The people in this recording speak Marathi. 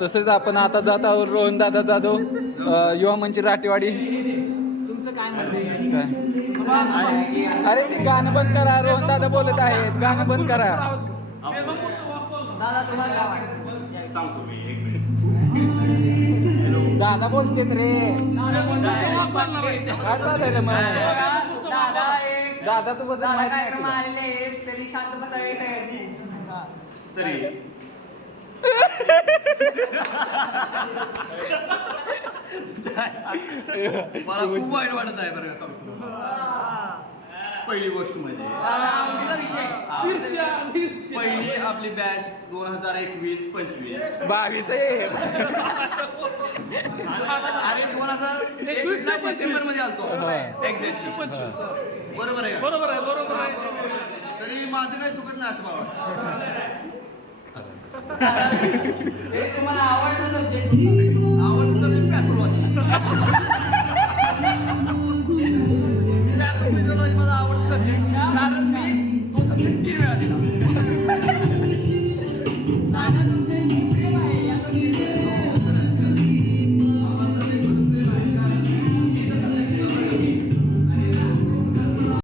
तसेच आपण आता जात आहोत रोहन दादा जाधव युवा मंच राटेवाडी. तुमचं काय म्हणणं आहे? अरे ते गाणं बंद करा, रोहन दादा बोलत आहेत, गाणं बंद करा. दादा तुम्हाला काय वाटतं? सांगतो मी एक मिनिट. दादा बोलतेत रे. काय चाललंय मग? दादा एक दादाचं बद्दल दादा माहिती नाही कार्यक्रम तुला? आलेले आहेत तरी शांत बसावे तयारी. तरी मला खूप वाईट वाटत आहे बरं का सांगतो. पहिली गोष्ट म्हणजे पहिली आपली बॅच 2021-25. 22 आहे. अरे 2021 डिसेंबर मध्ये आलतो एक्झॅक्टली. बरोबर आहे का? बरोबर आहे, बरोबर आहे. तरी माझं काही चुकत नाही असं मला हे तुम्हाला आवडतं सब्जेक्ट? आवडतं मी पॅथॉलॉजी. पॅथॉलॉजी माझा आवडतं सब्जेक्ट कारण मी तो सब्जेक्ट 3 वेळा दिला.